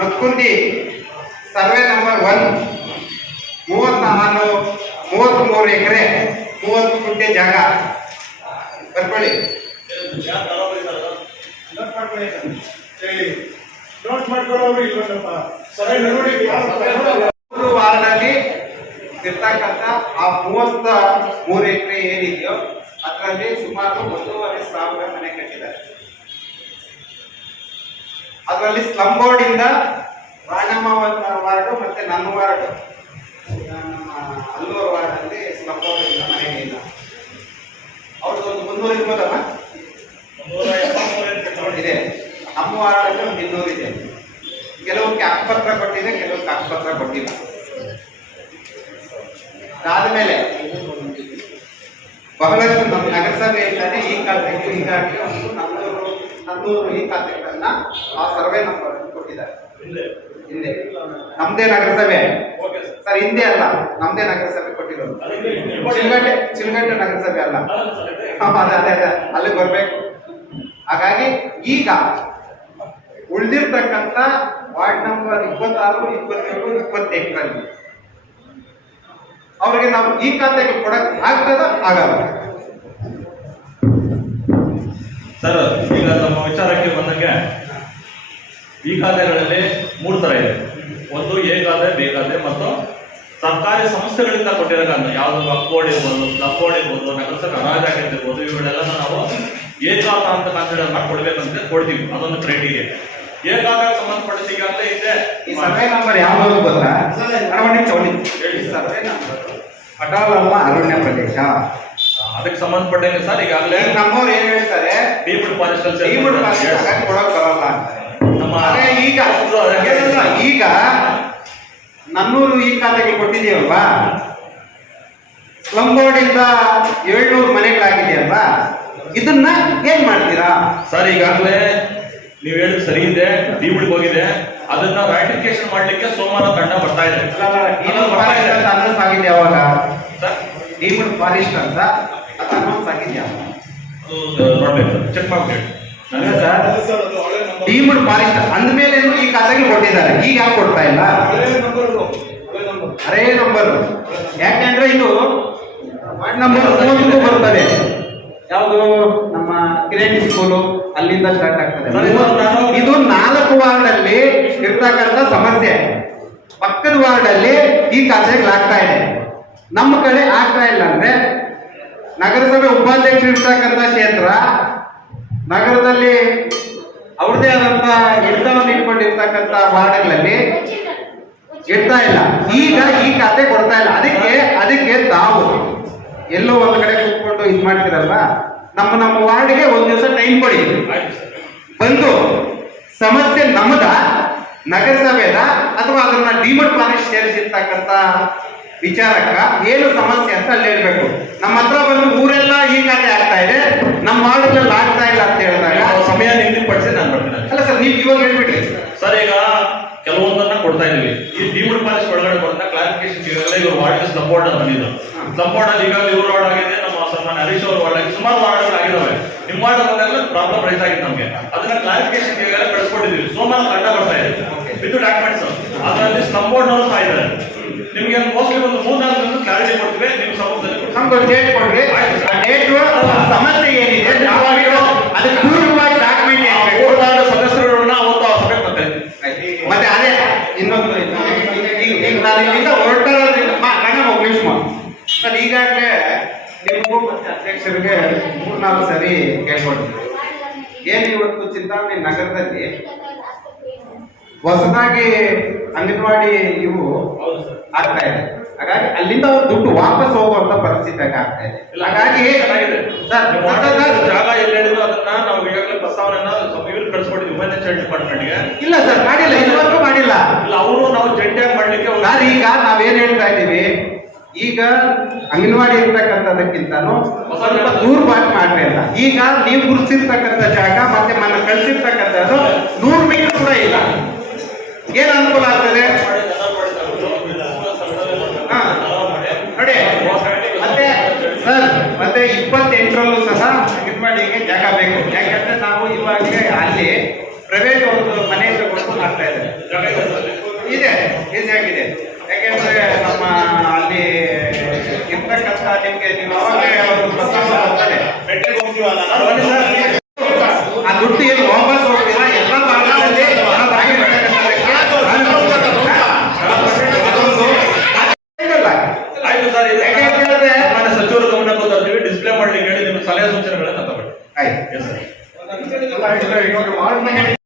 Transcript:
ನಕ್ಕುಂದಿ survey number one ಮೂವತ್ನಾರು ಮೂವತ್ತ್ಮೂರು acre ಮೂವತ್ತು ಗುಂಟೆ ಜಾಗ. ಬರ್ಕೊಳ್ಳಿ. ಮೂರು ವಾರದಲ್ಲಿ ಇರ್ತಕ್ಕಂಥ ಆ ಮೂವತ್ತ ಮೂರು ಎಕರೆ ಏನಿದೆಯೋ ಅದರಲ್ಲಿ ಸುಮಾರು ಒಂದೂವರೆ ಸಾವಿರ ಮನೆ ಕಟ್ಟಿದ್ದಾರೆ. ಅದರಲ್ಲಿ ಸ್ಲಮ್ ಬೋರ್ಡ್ ಇಂದ ರಾಣಮ್ಮ ವಾರ್ಡು ಮತ್ತೆ ನನ್ನ ವಾರ್ಡ್. ಅಲ್ಲೂರ್ ವಾರ್ಡ್ ಅಲ್ಲಿ ಸ್ಲಮ್ ಬೋರ್ಡ್ ಇಂದ ಮನೆ ಇಲ್ಲ. ಅವ್ರದ್ದೊಂದು ಮುನ್ನೂರು ಇರ್ಬೋದಮ್ಮ? ಇದೆ. ನಮ್ಮ ವಾರ್ಡಲ್ಲಿ ಒಂದು ಇನ್ನೂರು ಇದೆ. ಕೆಲವಕ್ಕೆ ಹಕ್ಕುಪತ್ರ ಕೊಟ್ಟಿದೆ ಕೆಲವಕ್ಕೆ ಹಕ್ಕುಪತ್ರ ಕೊಟ್ಟಿಲ್ಲ. ಅದಾದ್ಮೇಲೆ ಬಹಳಷ್ಟು ನಮ್ಮ ನಗರಸಭೆಯಿಂದಾನೆ ಈ ಕಾಲದಲ್ಲಿ ಹೀಗಾಗಿ ಒಂದು ನನ್ನೂರು ನನ್ನೂರು ಈ ಖಾತೆಗಳನ್ನ ಆ ಸರ್ವೆ ನಂಬರ್ ಕೊಟ್ಟಿದ್ದಾರೆ. ಹಿಂದೆ. ನಮ್ದೇ ನಗರಸಭೆ. ಸರ್. ಹಿಂದೆ ಅಲ್ಲ. ನಮ್ದೇ ನಗರಸಭೆ ಕೊಟ್ಟಿರೋದು. ಚಿಲ್ಗಟ್ಟೆ ಚಿಲ್ಗಟ್ಟೆ ನಗರಸಭೆ ಅಲ್ಲ. ಹಾ, ಅದೇ ಅದೇ ಅದೇ. ಅಲ್ಲಿಗೆ ಬರ್ಬೇಕು. ಹಾಗಾಗಿ ಈಗ ಉಳಿದಿರ್ತಕ್ಕಂಥ ವಾರ್ಡ್ ನಂಬರ್ ಇಪ್ಪತ್ತಾರು ಇಪ್ಪತ್ತೇಳು ಇಪ್ಪತ್ತೆಂಟರಲ್ಲಿ ಅವರಿಗೆ ನಾವು ಈ ಖಾತೆಗೆ ಕೊಡಕ್ ಆಗ್ತದ ಆಗಲ್ಲ? ಸರ್ ಈಗ ನಮ್ಮ ವಿಚಾರಕ್ಕೆ ಬಂದಂಗೆ ಈ ಖಾತೆಗಳಲ್ಲಿ ಮೂರು ಥರ ಇದೆ. ಒಂದು ಎ ಖಾತೆ ಬಿ ಖಾತೆ ಮತ್ತು ಸರ್ಕಾರಿ ಸಂಸ್ಥೆಗಳಿಂದ ಕೊಟ್ಟಿರೋ ಖಾತೆ. ಯಾವುದು ಅಕ್ಬೋರ್ಡ್ ಇರ್ಬೋದು ಅಕ್ಬೋರ್ಡ್ ಇರ್ಬೋದು ನಗರಸಭೆ ಹರಾಜ್ ಇರ್ಬೋದು ಇವುಗಳೆಲ್ಲ ನಾವು ಎ ಖಾತಾ ಅಂತ ಕನ್ಸಿಡರ್ ಮಾಡಿ ಕೊಡ್ಬೇಕಂತ ಕೊಡ್ತೀವಿ. ಅದೊಂದು ಕ್ರೈಟೀರಿಯಾ ಎ ಖಾತೆಗೆ ಸಂಬಂಧಪಟ್ಟಿಗೆ ಅಂತ ಇದೆ ಈ ಸರ್ವೆ ನಂಬರ್ ಯಾವ್ದು ಗೊತ್ತಾ ಸರ್ವೆ ನಂಬರ್ ಪಟಾಲಮ್ಮ ಅರಣ್ಯ ಪ್ರದೇಶ. ಅದಕ್ಕೆ ಸಂಬಂಧಪಟ್ಟಂಗೆ ಸರ್ ಈಗಾಗಲೇ ಈಗ ನಮ್ಮವ್ರು ಏನ್ ಹೇಳ್ತಾರೆ? ಡೀಮ್ಡ್ ಫಾರೆಸ್ಟ್ ಈ ಫಾರೆಸ್ಟ್ ಕೊಡಕ್ ಬರಲ್ಲ ಅಂತಾರೆ ಈಗ ಈಗ ನನ್ನೂರು ಈ ಖಾತೆಗೆ ಕೊಟ್ಟಿದೆಯಲ್ವಾ ಸ್ಲಮ್ ಬೋರ್ಡ್ ಇಂದ ಏಳ್ನೂರು ಮನೆಗಳಾಗಿದೆಯಲ್ವಾ? ಇದನ್ನ ಏನ್ ಮಾಡ್ತೀರಾ? ಸರ್ ಈಗಾಗಲೇ ನೀವು ಹೇಳಿದ್ ಸರಿ ಇದೆ ದೀಪಳಿ ಹೋಗಿದೆ. ಅದನ್ನ ರಾಟಿಫಿಕೇಶನ್ ಮಾಡ್ಲಿಕ್ಕೆ ಸೋಮವಾರ ತಂಡ ಬರ್ತಾ ಇದೆ. ಅನೌನ್ಸ್ ಆಗಿದೆ ಯಾವಾಗ? ಸರ್? ಡೀಮಡ್ ಫಾರೆಸ್ಟ್ ಅಂತ? ಅದು ಅನೌನ್ಸ್ ಆಗಿದೆ ಯಾವಾಗ? ನೋಡ್ಬೇಕು ಚೆಕ್ ಮಾಡ್ಬೇಕು. ಡೀಮಡ್ ಫಾರೆಸ್ಟ್ ಅಂದ್ಮೇಲೆ ಈ ಖಾತೆಗೆ ಕೊಟ್ಟಿದ್ದಾರೆ. ಈಗ ಯಾಕೆ ಕೊಡ್ತಾ ಇಲ್ಲ? ಹಳೆ ನಂಬರ್ ಯಾಕೆಂದ್ರೆ ಇದು ವಾರ್ಡ್ ನಂಬರ್ ಮೂವತ್ತಕ್ಕೂ ಬರ್ತದೆ. ಯಾವುದು? ನಮ್ಮ ಕಿರೇಟಿ ಸ್ಕೂಲು ಅಲ್ಲಿಂದ ಸ್ಟಾರ್ಟ್ ಆಗ್ತದೆ. ಇದು ನಾಲ್ಕು ವಾರ್ಡ್ ಅಲ್ಲಿ ಇರ್ತಕ್ಕಂಥ ಸಮಸ್ಯೆ. ಪಕ್ಕದ ವಾರ್ಡ್ ಅಲ್ಲಿ ಈ ಖಾತೆಗಳಾಗ್ತಾ ಇದೆ. ನಮ್ಮ ಕಡೆ ಆಗ್ತಾ ಇಲ್ಲ ಅಂದ್ರೆ ನಗರಸಭೆ ಉಪಾಧ್ಯಕ್ಷರು ಇರ್ತಕ್ಕಂಥ ಕ್ಷೇತ್ರ ನಗರದಲ್ಲಿ ಅವ್ರದೇ ಆದಂತ ಹಿಡಿತವನ್ನು ಇಟ್ಕೊಂಡಿರ್ತಕ್ಕಂಥ ವಾರ್ಡ್ಗಳಲ್ಲಿ ಇಡ್ತಾ ಇಲ್ಲ. ಈಗ ಈ ಖಾತೆ ಕೊಡ್ತಾ ಇಲ್ಲ. ಅದಕ್ಕೆ ಅದಕ್ಕೆ ತಾವು ಎಲ್ಲೋ ಒಂದು ಕಡೆ ಕೂತ್ಕೊಂಡು ಇದು ಮಾಡ್ತೀರಲ್ಲ ನಮ್ಮ ನಮ್ಮ ವಾರ್ಡ್ಗೆ ಒಂದ್ ದಿವಸ ಟೈಮ್ ಕೊಡಿ. ಬಂದು ಸಮಸ್ಯೆ ನಮ್ಮದ ನಗರಸಭೆದ ಅಥವಾ ಅದನ್ನ ಡಿಮಟ್ ಪಾಲಿಶ್ ಸೇರಿಸಿರ್ತಕ್ಕಂಥ ವಿಚಾರಕ್ಕ ಏನು ಸಮಸ್ಯೆ ಅಂತ ಅಲ್ಲಿ ಹೇಳ್ಬೇಕು. ನಮ್ಮ ಹತ್ರ ಬಂದು ಊರೆಲ್ಲ ಈ ಖಾತೆ ಆಗ್ತಾ ಇದೆ. ನಮ್ಮ ವಾರ್ಡ್ಗಳಲ್ಲಿ ಆಗ್ತಾ ಇಲ್ಲ ಅಂತ ಹೇಳಿದಾಗ ನಾವು ಸಮಯ ನಿಗದಿಪಡಿಸಿ ನಾನು ಬರ್ತೀನಿ ಅಲ್ಲ ಸರ್ ನೀವು ಇವಾಗ ಸರ್ ಈಗ ಕೆಲವೊಂದನ್ನ ಕೊಡ್ತಾ ಇದೀವಿ ಈ ಡಿಮಿಡ್ ಪಾಲಿಸ್ ಒಳಗಡೆ ಬಂದ ಕ್ಲಾರಿಫಿಕೇಶನ್ ಈಗಾಗಲೇ ಇವರು ವಾರ್ಡ್ ಸಪೋರ್ಟ್ ಅಂತ ಬಂದಿದ್ದು. ಸಪೋರ್ಟ್ ಅಲ್ಲಿ ಈಗಾಗಲೇ ಇವ್ರ ವಾರ್ಡ್ ಆಗಿದೆ ನಮ್ಮ ಸನ್ಮಾನ ಹರೀಶ್ ಅವ್ರ ವಾರ್ಡ್ ಆಗಿದೆ ಸುಮಾರು ವಾರ್ಡ್ಗಳು ಆಗಿದಾವೆ ನಿಮ್ಮ ವಾರ್ಡ್ ಬಂದಾಗಲೇ ಪ್ರಾಬ್ಲಮ್ ರೈಸ್ ಆಗಿದೆ ನಮಗೆ. ಅದನ್ನ ಕ್ಲಾರಿಫಿಕೇಶನ್ ಈಗಾಗಲೇ ಕಳಿಸ್ಕೊಟ್ಟಿದ್ದೀವಿ. ಸೋಮವಾರ ಕಂಡ ಬರ್ತಾ ಇದೆ. ವಿತ್ ಡಾಕ್ಯುಮೆಂಟ್ಸ್ ಅದರಲ್ಲಿ ಸಪೋರ್ಟ್ ನೋಡ್ತಾ ಇದ್ದಾರೆ. ನಿಮಗೆ ಮೋಸ್ಟ್ಲಿ ಒಂದು ಮೂರ್ನಾಲ್ಕು ಕ್ಲಾರಿಟಿ ಕೊಡ್ತೀವಿ. ನಿಮ್ಮ ಸಮಸ್ಯೆ ನಮ್ಗೆ ಒಂದು ಡೇಟ್ ಕೊಡ್ರಿ ಡೇಟ್ ಸಮಸ್ಯೆ ಏನಿದೆ ಅದಕ್ಕೆ ಪೂರ್ವವಾಗಿ ಡಾಕ್ಯುಮೆಂಟ್ ಏನ್ಬೇಕು ಮೂರ್ನಾಲ್ಕು ಸದಸ್ಯರುಗಳನ್ನ ಅವತ್ತು ಆ ಸಭೆಗೆ ಮತ್ತೆ ಮತ್ತೆ ಅದೇ ಇನ್ನೊಂದು ಈಗ ಈಗ ನಾನು ಇಲ್ಲಿಂದ ಹೊರಟಿರೋದ್ರಿಂದ ಮಾ ಕಣ್ಣ ಒಬ್ಬ ನಿಮಿಷ ಸರ್ ಈಗಾಗಲೇ ನಿಮಗೂ ಮತ್ತೆ ಅಧ್ಯಕ್ಷರಿಗೆ ಮೂರ್ನಾಲ್ಕು ಸರಿ ಕೇಳ್ಕೊಂಡಿದ್ದೆ ಏನು ಇವತ್ತು ಚಿಂತಾಮಣಿ ನಗರದಲ್ಲಿ? ಹೊಸದಾಗಿ ಅಂಗನವಾಡಿ ಇವು ಆಗ್ತಾ ಇದೆ. ಹಾಗಾಗಿ ಅಲ್ಲಿಂದ ಅವ್ರು ದುಡ್ಡು ವಾಪಸ್ ಹೋಗುವಂತ ಪರಿಸ್ಥಿತಿ ಆಗ್ತಾ ಇದೆ. ಹಾಗಾಗಿ ಜಾಗ ಎಲ್ಲಿ ಹೇಳಿದ್ರು ಅದನ್ನ ನಾವು ಈಗಾಗಲೇ ಇವ್ರು ಕಳಿಸ್ಕೊಟ್ಟಿದ್ವಿ ಡಿಪಾರ್ಟ್ಮೆಂಟ್ಗೆ ಇಲ್ಲ ಸರ್ ಮಾಡಿಲ್ಲ ಇದುವರೆಗೂ ಮಾಡಿಲ್ಲ. ಇಲ್ಲ ಅವರು ನಾವು ಜಂಟಿಯಾಗಿ ಮಾಡ್ಲಿಕ್ಕೆ ಸರ್ ಈಗ ಈಗ ಅಂಗನವಾಡಿ ಇರ್ತಕ್ಕಂಥದಕ್ಕಿಂತನೂ ಸ್ವಲ್ಪ ದೂರವಾಗಿ ಮಾಡ್ರಿ ಅಂತ ಈಗ ನೀವು ಗುರುತಿರ್ತಕ್ಕಂಥ ಜಾಗ ಮತ್ತೆ ಮನ ಕಳಿಸಿರ್ತಕ್ಕಂಥದ್ದು ನೂರು ಮೀಟರ್ ಕೂಡ ಇಲ್ಲ. ಏನ್ ಅನುಕೂಲ ಆಗ್ತದೆ. ನೋಡಿ, ಮತ್ತೆ, ಸರ್, ಮತ್ತೆ ಇಪ್ಪತ್ತೆಂಟರಲ್ಲೂ ಸಹ ಅಂಗನವಾಡಿಗೆ ಜಾಗ ಬೇಕು. ಯಾಕಂದ್ರೆ ನಾವು ಇವಾಗ ಅಲ್ಲಿ ಪ್ರೈವೇಟ್ ಒಂದು ಮನೆಯಿಂದ ತಗೊಂಡು ಮಾಡ್ತಾ ಇದೆ ಜಾಗ ಇದೆ ಸರ್ ಇದೆ ಈಸಿಯಾಗಿದೆ ಯಾಕೆಂದ್ರೆ ನಮ್ಮ ಅಲ್ಲಿ ಇರ್ತಕ್ಕಂಥ ನಿಮ್ಗೆ ನೀವು ಅವಾಗಲೇ ಒಂದು ಪ್ರಸ್ತಾವ ಬರ್ತದೆ ಬೆಟ್ಟಕ್ಕೆ ಹೋಗ್ತೀವಲ್ಲ ಸರ್, ಬನ್ನಿ ಸರ್. ಆ ದುಡ್ಡು ಏನು ವಾಪಸ್ ಹೋಗ್ತಿಲ್ಲ ಎಲ್ಲ ಭಾಗದಲ್ಲಿ ಹಣ ಬಾಕಿರ್ತಕ್ಕಂಥದ್ದಕ್ಕೆ ಅದೊಂದು ಇಲ್ಲ. ಆಯ್ತು ಸರ್ ಇದು ಯಾಕೆ ಅಂತ ಹೇಳಿದ್ರೆ ಮಾನ್ಯ ಸಚಿವರು ಗಮನಕ್ಕೆ ತರ್ತೀವಿ ಡಿಸ್ಪ್ಲೇ ಮಾಡ್ಲಿಕ್ಕೆ